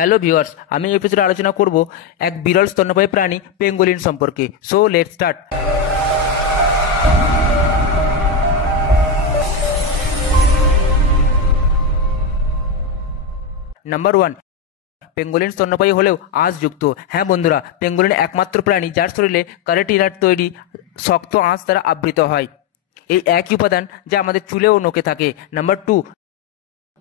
Hello viewers, আমি এই এপিসোডে আলোচনা করব এক বিরল স্তন্যপায়ী প্রাণী পেঙ্গোলিন সম্পর্কে। So let's start. Number 1, pangolin স্তন্যপায়ী হলেও আঁশযুক্ত। হ্যাঁ বন্ধুরা, পেঙ্গোলিন একমাত্র প্রাণী যার শরীরে কারেটিনার তৈরি শক্ত আঁশ দ্বারা আবৃত হয়। এই একই উপাদান যা আমাদের চুলে ও নখে থাকে। নাম্বার 2,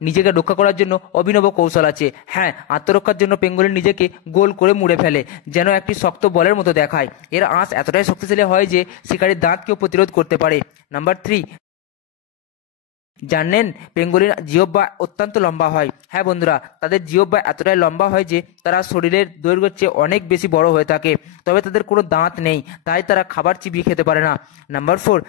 নিজেকে রক্ষা করার জন্য অভিনব কৌশল আছে। হ্যাঁ, আত্মরক্ষার জন্য পেঙ্গোলিন নিজেকে গোল করে মুড়ে ফেলে, যেন একটি শক্ত বলের মতো দেখায়। এর আঁশ এতটাই শক্তিশালী হয় যে শিকারীর দাঁতকেও প্রতিরোধ করতে পারে। নাম্বার 3, জানেন পেঙ্গোলিন জিহ্বা অত্যন্ত লম্বা হয়। হ্যাঁ বন্ধুরা, তাদের জিহ্বা এতটাই লম্বা হয় যে তারা শরীরের দৈর্ঘ্যের চেয়ে অনেক বেশি বড় হয়ে থাকে। তবে তাদের কোনো দাঁত নেই, তাই তারা খাবার চিবিয়ে খেতে পারে না। নাম্বার 4,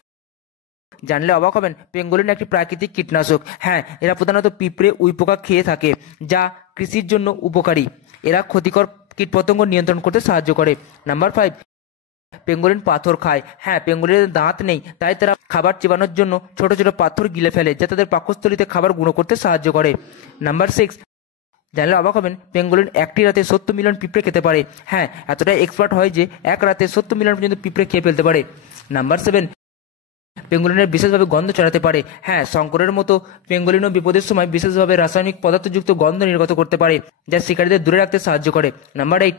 জানলে অবাক হবেন, পেঙ্গোলিন একটি প্রাকৃতিক কীটনাশক। হ্যাঁ, এরা প্রধানত পিঁপড়ে উইপোকা খেয়ে থাকে, যা কৃষির জন্য উপকারী। এরা ক্ষতিকর কীটপতঙ্গ নিয়ন্ত্রণ করতে সাহায্য করে। নাম্বার 5, পেঙ্গোলিন পাথর খায়। হ্যাঁ, পেঙ্গোলিনের দাঁত নেই, তাই তারা খাবার চিবানোর জন্য ছোট ছোট পাথর গিলে ফেলে, যা তাদের পাকস্থলীতে খাবার গুঁড়ো করতে সাহায্য করে। নাম্বার 6, জানলে অবাক হবেন, পেঙ্গোলিন একটি রাতে 70 মিলিয়ন পিঁপড়ে খেতে পারে। হ্যাঁ, এতটাই এক্সপার্ট হয় যে এক রাতে 70 মিলিয়ন পর্যন্ত পিঁপড়ে খেয়ে ফেলতে পারে। নাম্বার 7, পেঙ্গোলিনের বিশেষভাবে গন্ধ ছড়াতে পারে। হ্যাঁ, শঙ্করের মতো পেঙ্গোলিনও বিপদের সময় বিশেষভাবে রাসায়নিক পদার্থযুক্ত গন্ধ নির্গত করতে পারে, যা শিকারীদের দূরে রাখতে সাহায্য করে। নাম্বার 8,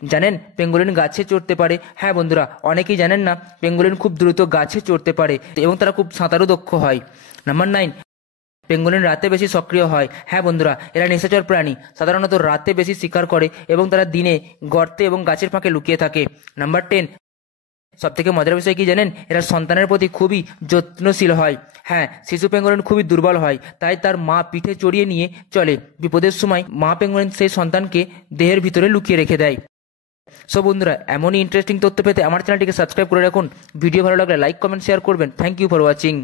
জানেন পেঙ্গোলিন গাছে চড়তে পারে। হ্যাঁ বন্ধুরা, অনেকেই জানেন না পেঙ্গোলিন খুব দ্রুত গাছে চড়তে পারে এবং তারা খুব সাঁতারু দক্ষ হয়। নাম্বার 9, পেঙ্গোলিন রাতে বেশি সক্রিয় হয়। হ্যাঁ বন্ধুরা, এরা নিশাচর প্রাণী, সাধারণত রাতে বেশি শিকার করে এবং তারা দিনে গর্তে এবং গাছের ফাঁকে লুকিয়ে থাকে। নাম্বার 10, সব থেকে মজার বিষয় কি জানেন, এরা সন্তানের প্রতি খুবই যত্নশীল হয়। হ্যাঁ, শিশু পেঙ্গোলিন খুবই দুর্বল হয়, তাই তার মা পিঠে চড়িয়ে নিয়ে চলে। বিপদের সময় মা পেঙ্গোলিন সেই সন্তানকে দেহের ভিতরে লুকিয়ে রেখে দেয়। সো বন্ধুরা, এমনই ইন্টারেস্টিং তথ্য পেতে আমার চ্যানেলটিকে সাবস্ক্রাইব করে রাখুন। ভিডিও ভালো লাগলে লাইক, কমেন্ট, শেয়ার করবেন। Thank you for watching.